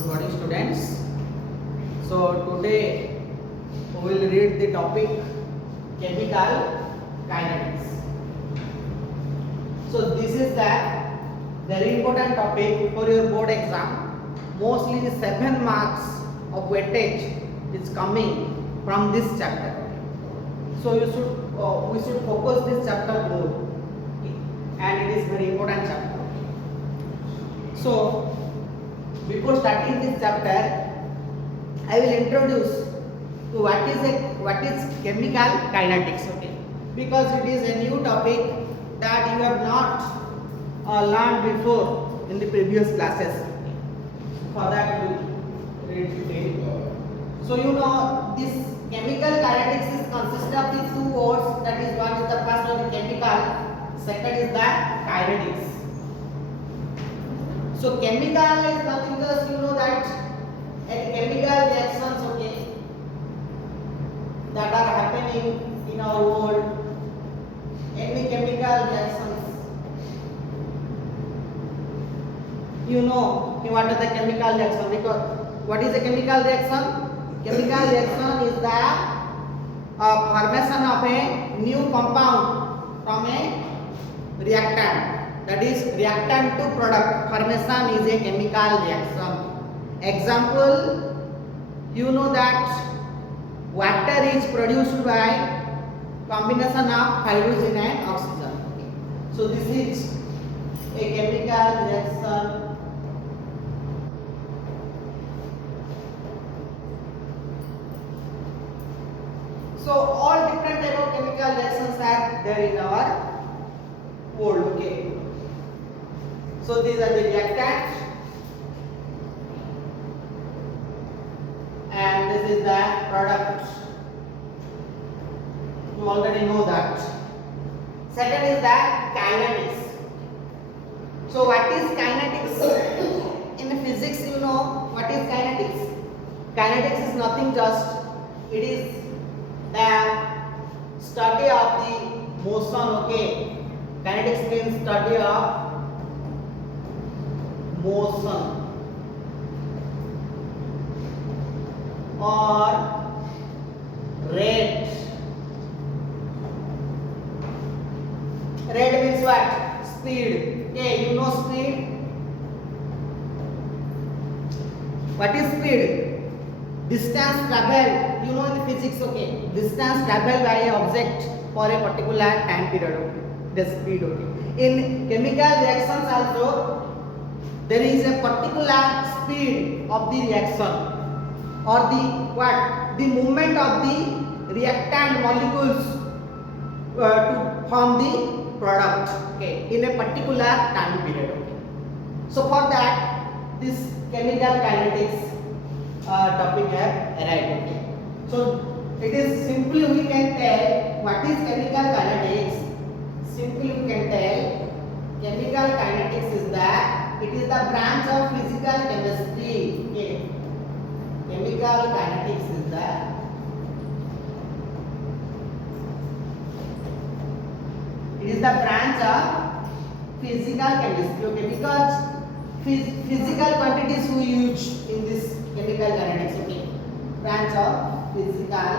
Good morning, students. So today we will read the topic chemical kinetics. So this is the very important topic for your board exam. Mostly 7 marks of weightage is coming from this chapter. So we should focus this chapter more, and it is very important chapter. So before starting this chapter, I will introduce to what is chemical kinetics. Okay, because it is a new topic that you have not learned before in the previous classes. For that, we read today. So you know this chemical kinetics is consist of the two words. That is, one is the first one, the chemical. Second is the kinetics. So chemical is nothing else, you know that chemical reactions, okay, that are happening in our world, any chemical reactions, you know what are the chemical reaction. Because what is a chemical reaction? Chemical reaction is the formation of a new compound from a reactant. That is, reactant to product formation is a chemical reaction. Example, you know that water is produced by combination of hydrogen and oxygen. Okay. So this is a chemical reaction. So all different type of chemical reactions are there in our world. Okay. So these are the reactants, and this is the product. You already know that. Second is the kinetics. So what is kinetics? In physics, you know what is kinetics? Kinetics is nothing, just it is the study of the motion. Okay, kinetics means study of motion or rate. Rate means what? Speed. Okay, you know speed. What is speed? Distance travel. You know in physics. Okay, distance traveled by an object for a particular time period. Okay, the speed. Okay, in chemical reactions also there is a particular speed of the reaction, or the movement of the reactant molecules to form the product, okay, in a particular time period. Okay. So for that, this chemical kinetics topic have arrived. Okay. So it is simply we can tell what is chemical kinetics. Simply we can tell chemical kinetics is that it is the branch of physical chemistry. Okay. Chemical kinetics is the branch of physical chemistry. Okay, because physical quantities we use in this chemical kinetics. Okay, branch of physical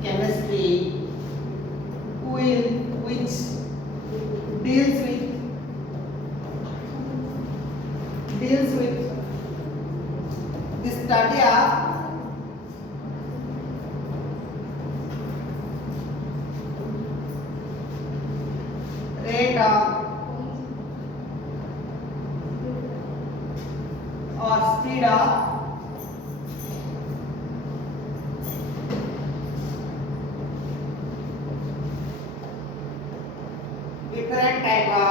chemistry which deals with the study of rate of or speed of different type of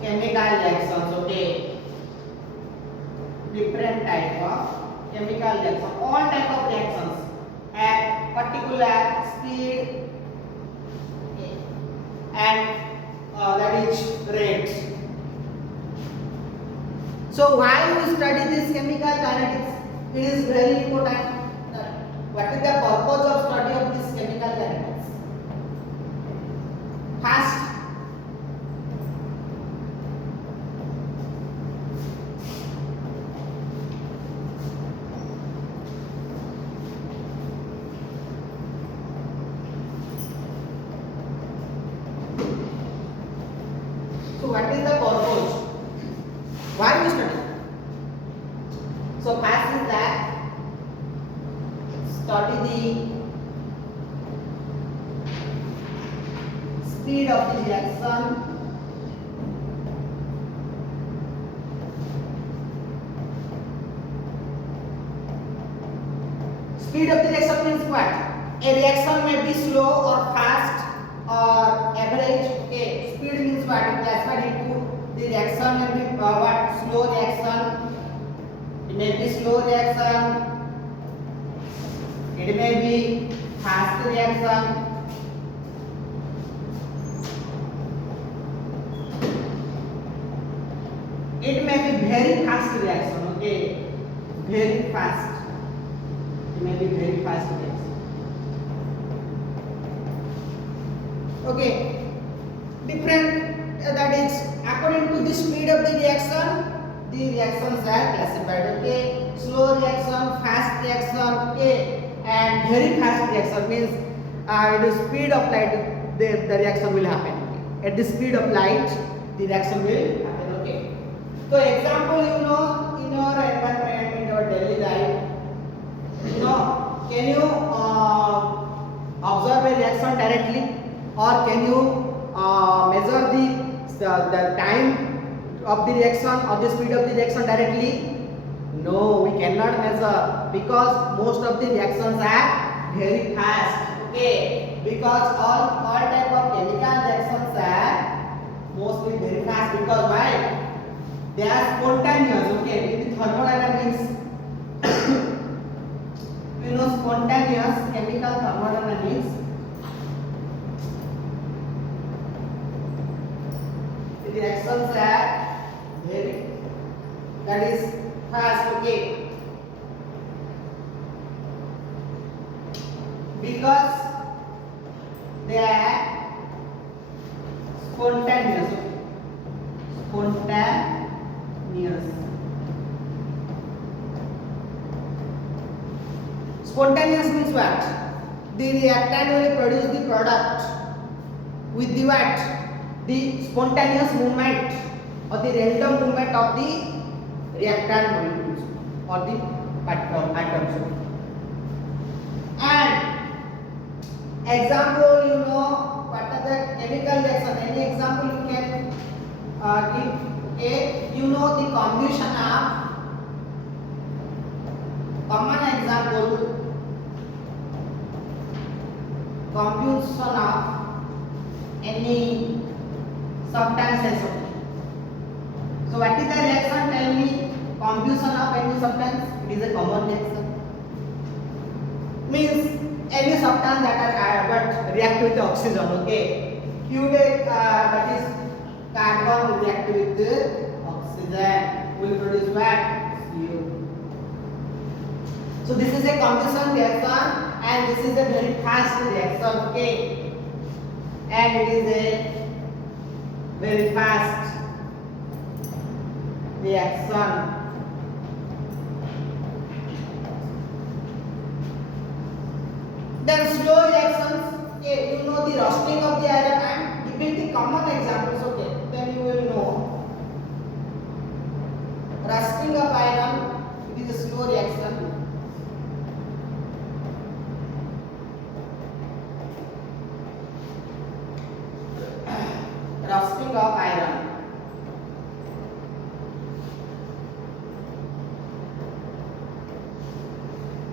chemical reactions. Okay, different type of chemical reactions, all type of reactions at particular speed, okay, and that is rate. So why we study this chemical kinetics? It is very important. What is the purpose study the speed of the reaction. Speed of the reaction means what? A reaction may be slow or fast or average. Okay, speed means what? Classified into the reaction may be what? Slow reaction. It may be slow reaction. It may be fast reaction. It may be very fast reaction. Okay, very fast. It may be very fast reaction. Okay, different that is according to the speed of the reaction, the reactions are classified. Okay, slow reaction, fast reaction. Okay, and very fast reaction means at the speed of light the reaction will happen. Okay? At the speed of light the reaction will happen. Okay, so example, you know, in your environment, in your daily life, you know, can you observe a reaction directly, or can you measure the time of the reaction or the speed of the reaction directly? No, we cannot measure, because most of the reactions are very fast. Okay, because all type of chemical reactions are mostly very fast. Because why? They are spontaneous. Okay, in the thermodynamics you know, spontaneous chemical thermodynamics, the reactions are very, that is fast. Okay, because they are spontaneous. Spontaneous means what? The reactant will produce the product with the what? The spontaneous movement or the random movement of the reactant molecules or the atoms. And example, you know, what are the chemical reaction? Any example you can give? Okay, you know, the combustion of, common example, combustion of any substances. So what is the reaction? Tell me. Combustion of any substance, it is a common reaction. Means any substance that are but react with the oxygen. Okay, you take that is carbon react with the oxygen, will produce what? CO. So this is a combustion reaction, and this is a very fast reaction. Okay, and it is a very fast reaction. Then slow reactions. Okay, you know, the roasting of the iron. I am giving the common examples. Okay, then you will know. Roasting of iron, it is a slow reaction. Roasting of iron.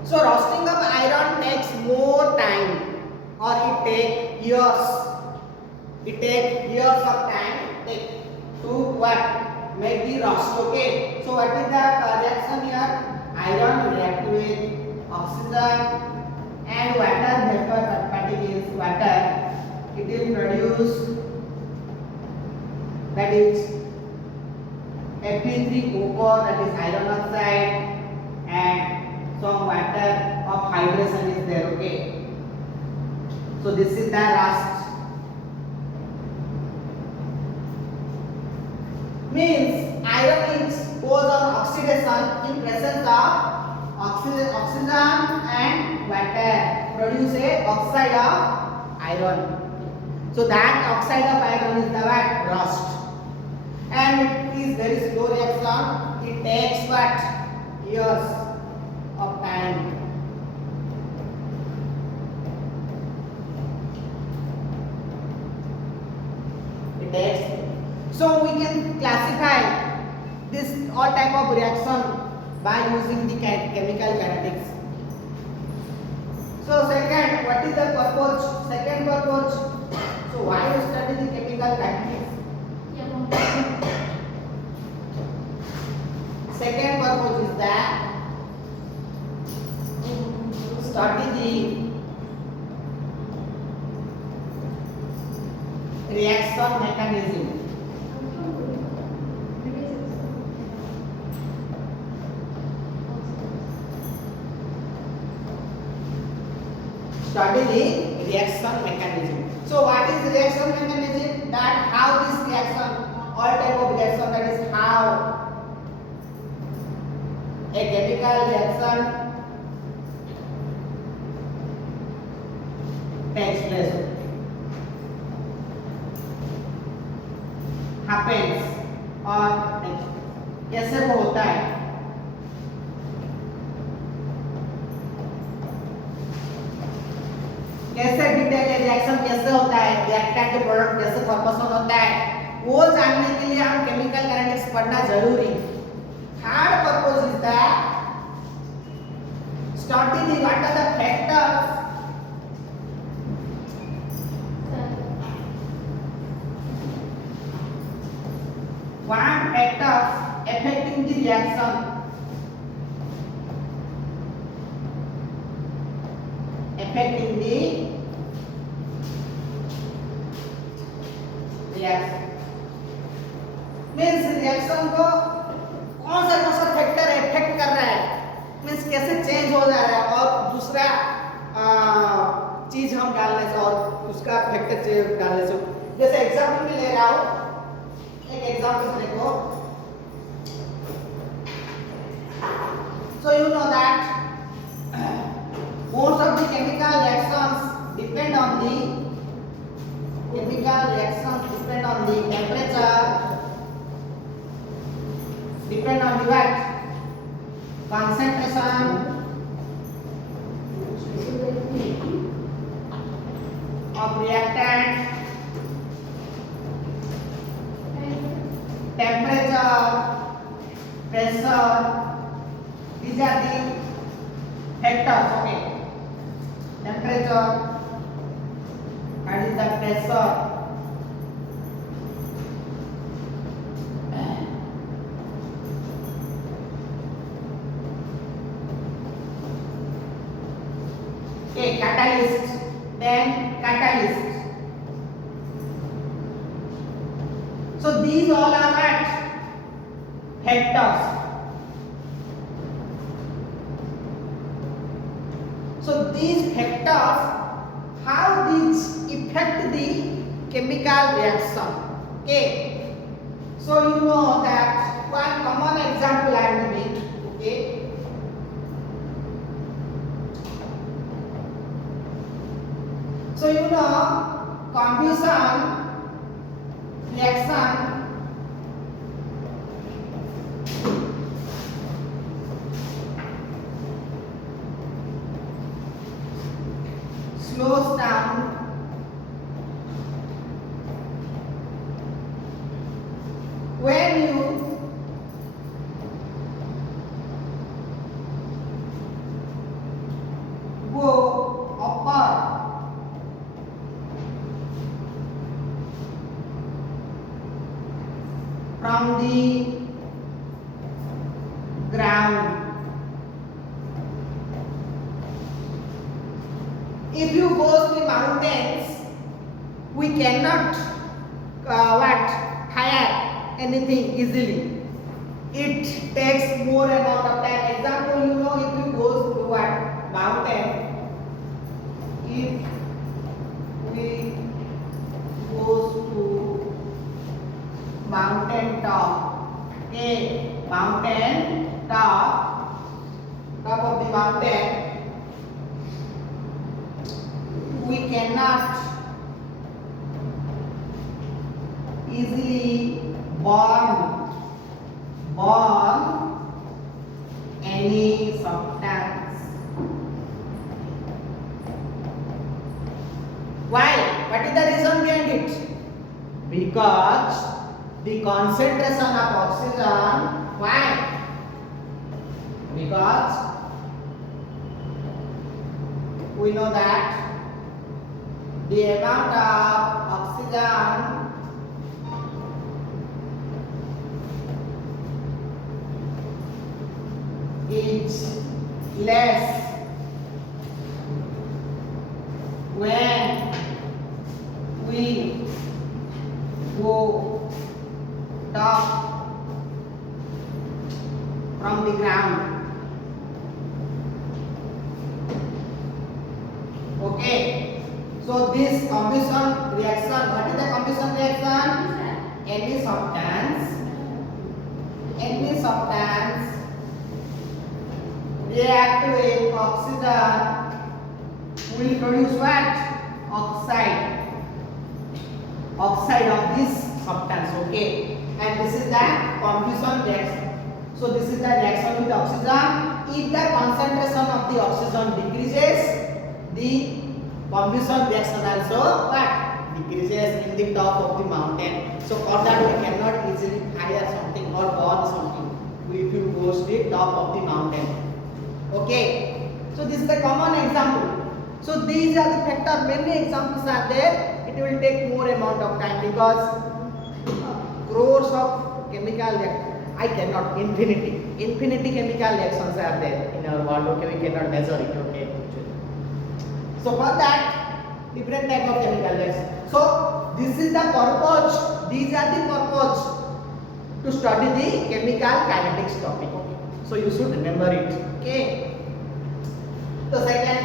So roasting of iron takes more time, or it takes years. It takes years of time to what? Make the rust. Okay. So what is the reaction here? Iron react with oxygen and water vapor particles. Water. It will produce, that is Fe3O4, that is iron oxide, and some water of hydration is there. Okay, so this is the rust. Means iron goes on oxidation in presence of oxygen and water, produce a oxide of iron. So that oxide of iron is the what? Rust. And it is very slow reaction. It takes what? Years of time. So we can classify this all type of reaction by using the chemical kinetics. So second, what is the purpose? Second purpose. So why you study the chemical kinetics? Second purpose is that study the reaction mechanism. Study the reaction mechanism. So what is the reaction mechanism? That how this reaction, all type of reaction, that is how a chemical reaction takes place, happens और कैसे वो होता है, कैसे detail reaction कैसे होता है, reactant के प्रोडक्ट कैसे फॉर्मेशन होता है, वो जानने के लिए हम केमिकल काइनेटिक्स पढ़ना जरूरी। Third purpose is that study the what are the factors what factors affecting the reaction, affecting the reaction means reaction को कौन सा फैक्टर इफेक्ट कर रहा है, मीन्स कैसे चेंज हो जा रहा है, और दूसरा चीज हम डालने से और उसका फैक्टर डालने से। जैसे एग्जांपल में ले रहा हूं, एक एग्जांपल से देखो। So you know that most of the chemical reactions depend on the temperature, depend on the what? Concentration of reactant, temperature, pressure, these are the factors. Okay, temperature, what is the pressure, okay, catalyst, then catalyst. So these all are what? Factors. So these factors, how these affect the chemical reaction. Okay. So you know that one common example I am giving. Okay. So you know combustion reaction slows down when you go upward from the ground. If you go to the mountains, we cannot hire anything easily. It takes more amount of time. Example, you know, if you go to what mountain, if we goes to mountain top, okay, mountain top of the mountain, we cannot easily burn any substance. Why? What is the reason behind it? Because the concentration of oxygen. Why? Because we know that the amount of oxygen is less when we go top from the ground. Okay, so this combustion reaction, what is the combustion reaction? Any substance react with oxygen will produce what? Oxide of this substance. Okay, and this is the combustion reaction. So this is the reaction with oxygen. If the concentration of the oxygen decreases, the combustion reaction also what? Decreases in the top of the mountain. So for that we cannot easily fire something or burn something if you go to the top of the mountain. Okay, so this is the common example. So these are the factors. Many examples are there. It will take more amount of time because crores of chemical reactions. I cannot infinity chemical reactions are there in our world. Okay, we cannot measure it. Okay, so for that different type of chemical reactions. So this is the purpose. These are the purpose to study the chemical kinetics topic. Okay, so you should remember it. Okay. The second.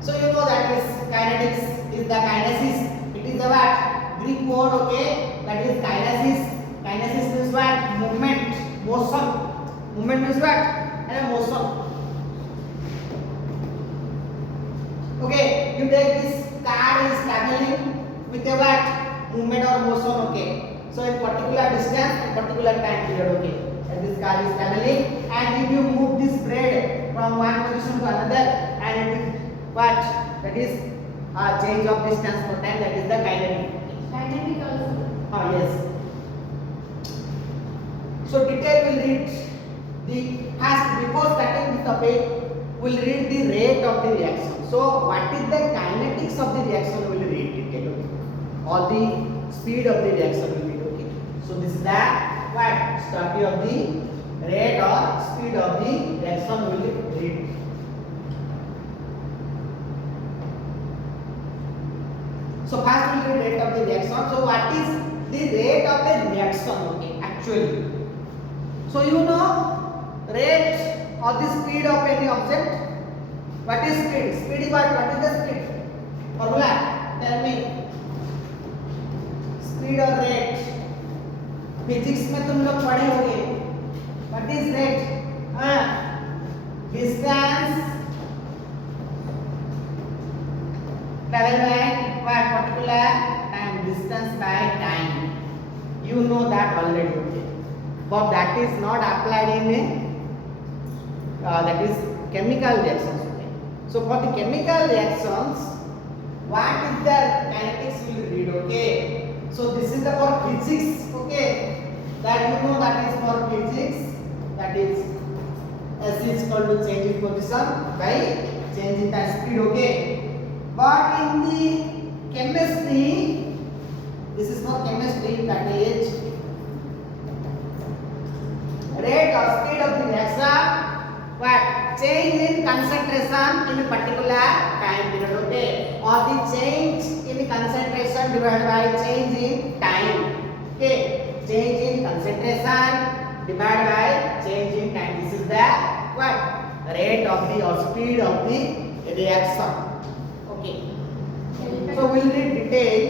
So you know that is kinetics is the kinesis. It is the what? Greek word, okay? That is kinesis. Kinesis means what? Movement, motion. Movement means what? And motion. Okay, you take this car is traveling with a what? Movement or motion, okay? So in particular distance, in particular time period, okay? And this car is traveling, and if you move this bread from one position to another, and it is what? That is change of distance for time. That is the kinetic. Dynamic also. Ah, yes. So detail will read the first before starting the topic. Will read the rate of the reaction. So what is the kinetics of the reaction? Will read detail. Okay. All the speed of the reaction will read. Okay. So this is the what? Study of the rate or speed of the reaction will read. So first we will rate of the reaction. So what is the rate of the reaction? Okay, actually. So you know rate or the speed of any object. What is speed? Speed is what? What is the speed? Formula. Tell me. Speed or rate. Physics में तुम लोग पढ़े होंगे. What is rate? Distance travel by what particular time, distance by time. You know that already, okay? But that is not applied in that is chemical reactions. Okay? So for the chemical reactions, what is the kinetics will read? Okay? So this is the for physics. Okay? That you know that is for physics. That is S is equal to change in position by change in the speed. Okay? But in the chemistry, this is for chemistry, that is rate or speed of the reaction, what? Change in concentration in a particular time period, okay? Or the change in concentration divided by change in time, okay? Change in concentration divided by change in time. This is the what? Rate of the or speed of the reaction, okay? So we'll read detail.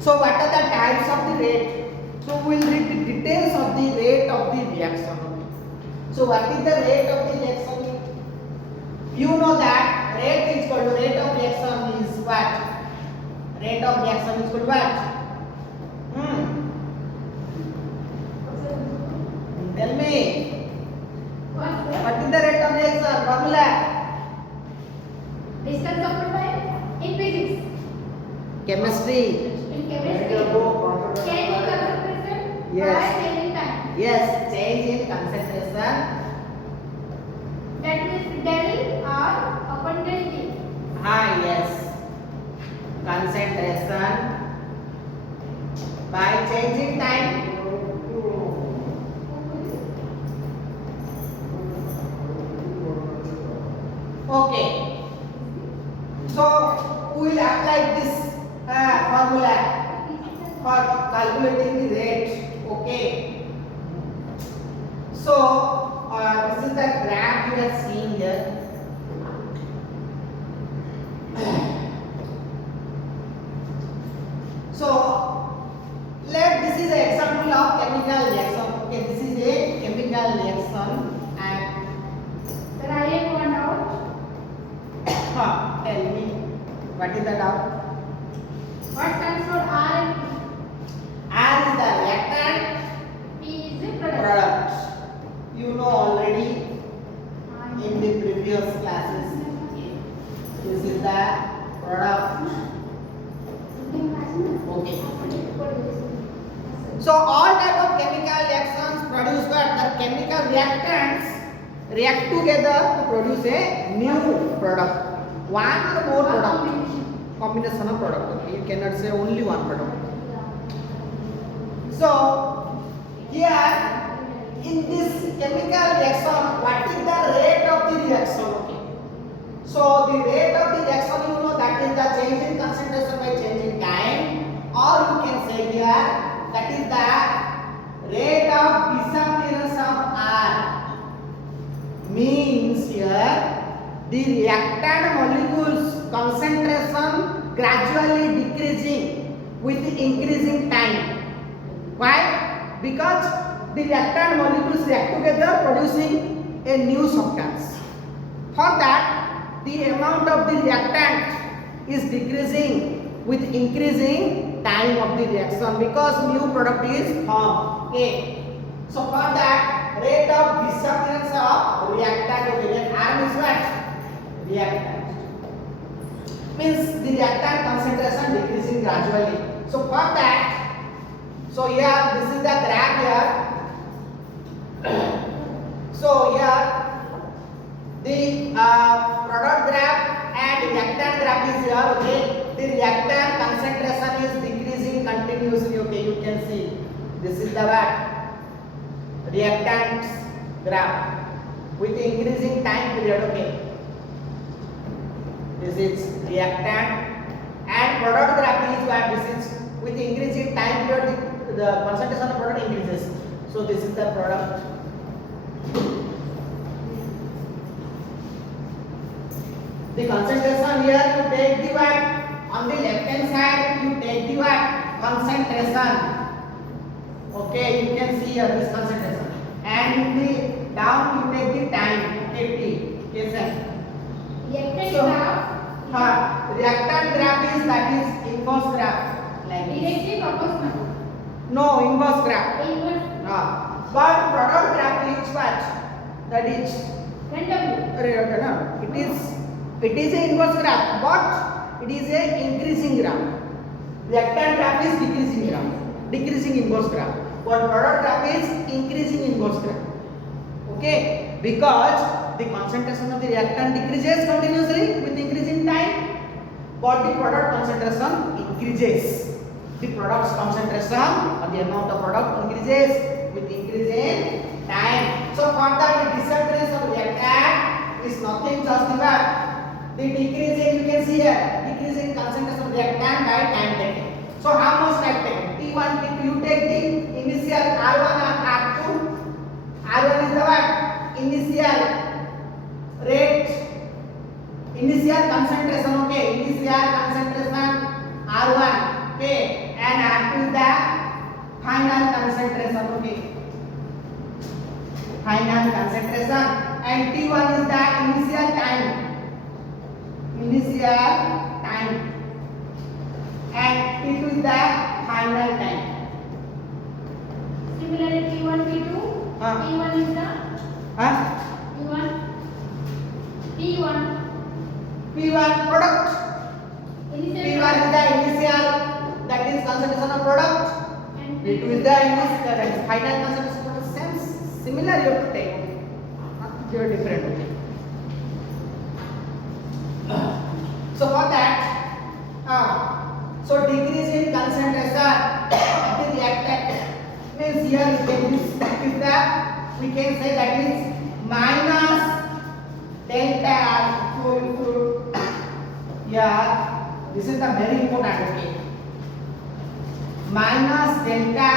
So what are the types of the rate? So we'll read the details of the rate of the reaction. So what is the rate of the reaction? You know that rate is equal to rate of reaction is what? Rate of reaction is equal to what? Tell me. What is the rate of reaction? Formula. Distance over time in physics. Chemistry. In chemistry, change in concentration Yes. by changing time. Yes, change in concentration. That means del or upon del T. Yes. Concentration by changing time. Okay. So we will apply this formula for calculating the rate. Okay. So this is the graph you are seeing here. So this is an example of chemical reaction. Okay, this is a chemical reaction and Sir, I have one doubt. tell me what is the doubt? What stands for R and P? R is the reactant, P is the product. product. You know already in the previous classes. This is the product. Okay. So all type of chemical reactions produce what? The chemical reactants react together to produce a new product. One or more product. Combination of product. Okay. You cannot say only one product. So here in this chemical reaction, what is the rate of the reaction? Okay. So the rate of the reaction, you know, that is the change in concentration by change in time, or you can say here that is the rate of disappearance of R. Means here the reactant molecules concentration gradually decreasing with increasing time. Why? Because the reactant molecules react together producing a new substance. For that, the amount of the reactant is decreasing with increasing time of the reaction because new product is formed. Okay. So for that, rate of disappearance of reactant, okay, then R means what? Reactant. Means the reactant concentration decreasing gradually. So for that, so here this is the graph here. So here the product graph and reactant graph is here. Okay, the reactant concentration is decreasing continuously. Okay, you can see this is the what? Reactants graph with increasing time period. Okay, this is reactant and product graph is what? This is with increasing time period the concentration of product increases. So this is the product. The concentration here you take the what? On the left hand side you take the what? Concentration. Okay, you can see here this concentration. And in the down you take the time. Okay, T. Okay, sir. Reactant So, graph. reactant graph is that is inverse graph. Like this. Directly proportional. No, inverse graph. Inverse. But product graph is what? That is random. it is a inverse graph, but it is a increasing graph. Reactant graph is decreasing graph, decreasing inverse graph. But product graph is increasing inverse graph. Okay, because the concentration of the reactant decreases continuously with increasing time, but the product concentration increases. The product's concentration or the amount of product increases with increasing time. So for that, the disappearance of reactant is nothing just the what? The decreasing, you can see here, decreasing concentration of reactant by time taken. So how much time taken? T1, T2, you take the initial R1 and R2. R1 is the what? Initial rate, initial concentration, okay, initial concentration R1, okay, and R2 is the final concentration, okay, final concentration, and T1 is the initial time, and T2 is the final time. Similarly, T1, T2. T1 is the P1 P1 product. initial P1 is the initial of product. And V2 is there in this, that is final concentration of product. Same, similar you have to take. Not here different. Okay. So for that, so decrease in concentration of the reactant means here we can use is that we can say that is minus delta R. Yeah, this is the very important. Okay, minus delta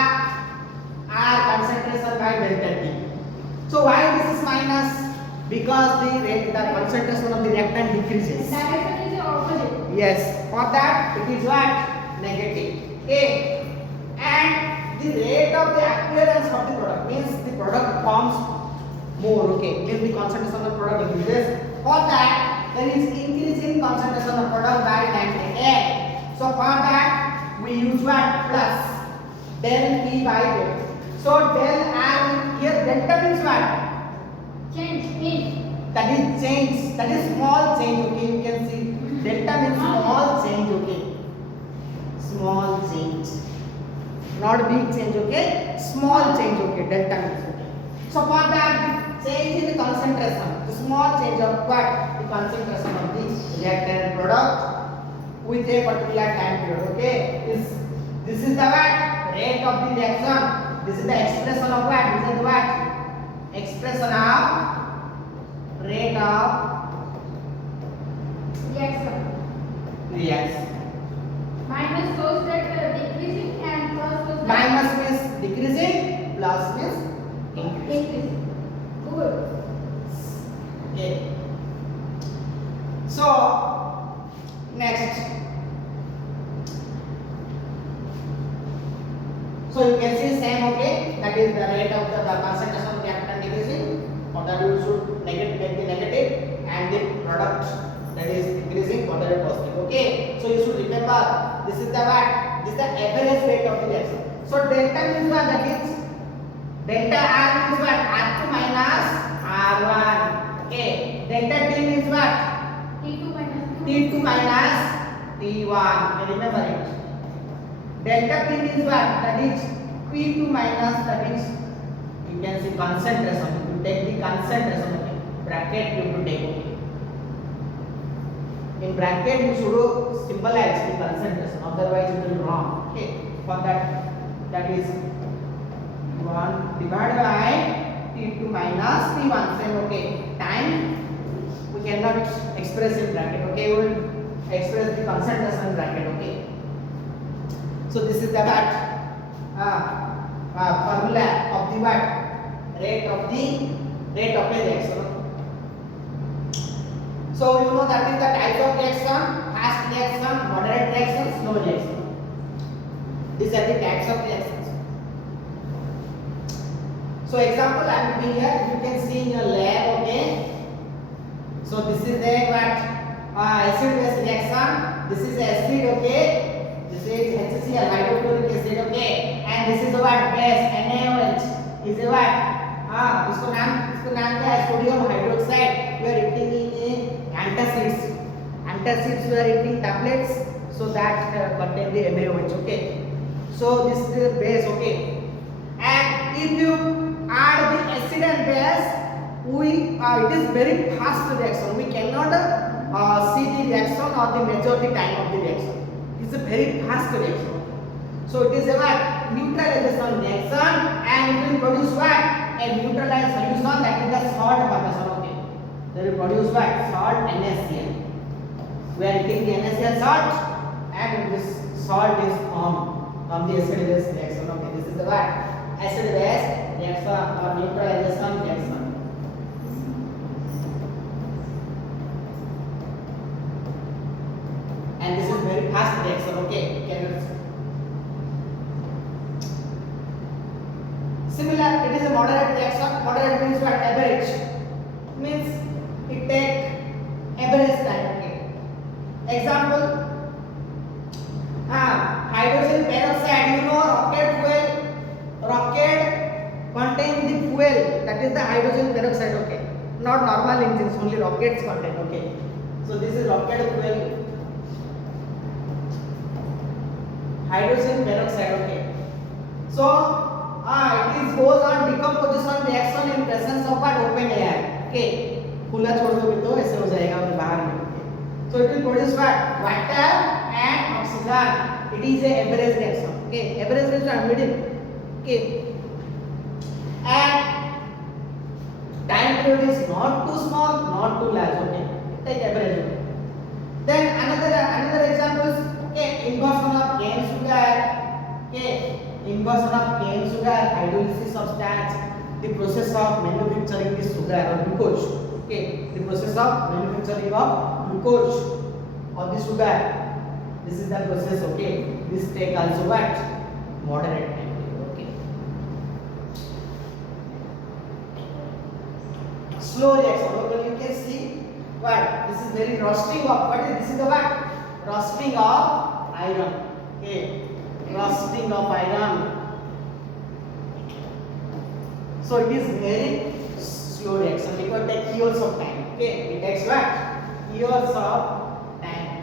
R concentration by delta T. So why this is minus? Because the concentration of the reactant decreases. direction is the opposite. Yes, for that it is what? Negative. A. And the rate of the appearance of the product means the product forms more. Okay, means the concentration of the product increases. For that there is increase in concentration of product by time A. So for that we use what? Plus del P by del. So del R here delta means what? Change in. That is change. That is small change. Okay, you can see delta means small change. Okay, small change, not big change. Okay, small change. Okay, delta means okay. So for that change in the concentration, the small change of what? The concentration of the reactant product with a particular time period. Okay, this is the what? Rate of the reaction. This is the expression of what? This is the what? Expression of rate of Reaction. reaction. Minus shows that decreasing and plus shows that Minus means decreasing, plus means increasing. increasing. Good. Okay. So next. So you can see same. Okay, that is the rate of the concentration of reactant decreasing. For that you should negative, take the negative, and the product that is increasing for that positive. Okay, so you should remember this is the what? This is the average rate of the reaction. So delta means what? That is delta R means what? R2 minus R1. Okay, delta T means what? T2 minus T2 minus T1. Okay, remember it. Delta P means what? That is P2 minus, that is you can see concentration. You take the concentration. Okay, bracket you have to take. Okay, in bracket you should symbolize the concentration, otherwise it will be wrong. Okay, for that is 1 divided by T2 minus T1. Same. Okay, time we cannot express in bracket. Okay, we will express the concentration in bracket. Okay, so this is the what? Formula of the what? Rate of a reaction. So you know that is the types of reaction: fast reaction, moderate reaction, slow reaction. These are the types of reactions. So example I am giving here. You can see in your lab. Okay. So this is the what? Acid base reaction. This is acid. Okay. This is HCl, hydrochloric acid. Okay. And this is the what? Base NaOH. Is a what? इसको नाम क्या है? Sodium hydroxide. You are eating in antacids. Antacids you are eating tablets, so that contain the NaOH. Okay. So this is the base. Okay. And if you add the acid and base, it is very fast reaction. We cannot see the reaction or the majority time of the reaction. It is a very fast reaction. So it is a what? Neutralization reaction, and it will produce what? A neutralized solution, that is the salt formation. Okay, they will produce what? Salt NaCl. We are taking the NaCl salt, and this salt is formed from the acid base reaction. Okay, this is the what? Acid base reaction or neutralization reaction. And this is very fast reaction. Okay, similar, it is a moderate reaction. Moderate means what? Average. Means it take average time. Okay. Example, hydrogen peroxide. You know rocket fuel. Rocket contain the fuel, that is the hydrogen peroxide. Okay. Not normal engines, only rockets contain. Okay. So this is rocket fuel. hydrogen peroxide. Okay. So it is goes on decomposition reaction in presence of what open air. Okay. खुला छोड़ दोगे तो ऐसे हो जाएगा और बाहर निकलेगा. So it will produce what? Water and oxygen. It is a average reaction. Okay. Average reaction middle. Okay. And time period is not too small, not too large. Okay. Take average. Okay. Then another example is okay, inversion of cane sugar. Okay. Inversion of cane sugar, hydrolysis of starch, the process of manufacturing the sugar or glucose. Okay, the process of manufacturing of glucose or the sugar. This is the process. Okay, this take also what moderate time. Okay, slow reaction. Okay, you can see what this is very rusting of. What is this? Is the what rusting of iron. Okay. Rusting of iron. So it is very slow reaction. It will take years of time. Okay, it takes what? Years of time.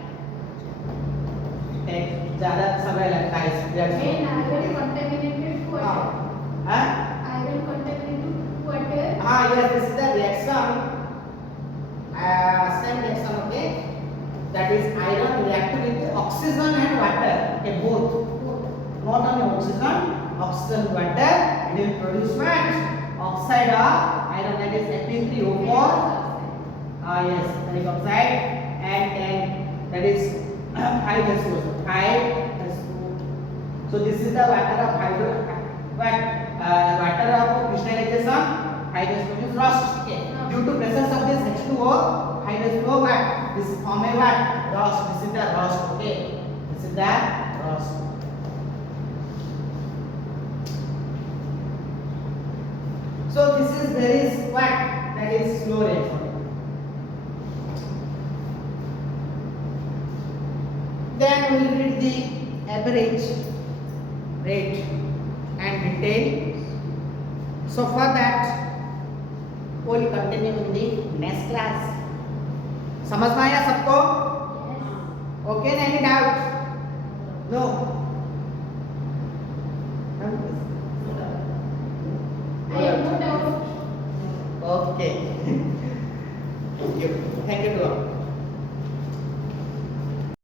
It takes ज़्यादा समय लगता है इस reaction. Iron contaminated water. हाँ? Iron contaminated water. हाँ, yes, this is the reaction. Same reaction. Okay, that is iron reacted with oxygen and water. Okay, both. Not only oxygen, oxygen water, it will produce what? Oxide of iron, that is Fe3O4. Yes, ferric oxide, and then that is 5SO. 5SO. So this is the water of water of crystallization. 5SO is rust. Okay. Due to presence of this H2O, 5SO what? This form a what? Rust. This is the rust. Okay. This is the rust. So this is very what? That is slow reaction. Then we will read the average rate and detail. So for that, we will continue in the next class. समझ में आया सबको? Okay, any doubt? No. I have no doubt. Okay. Thank you. Thank you to all.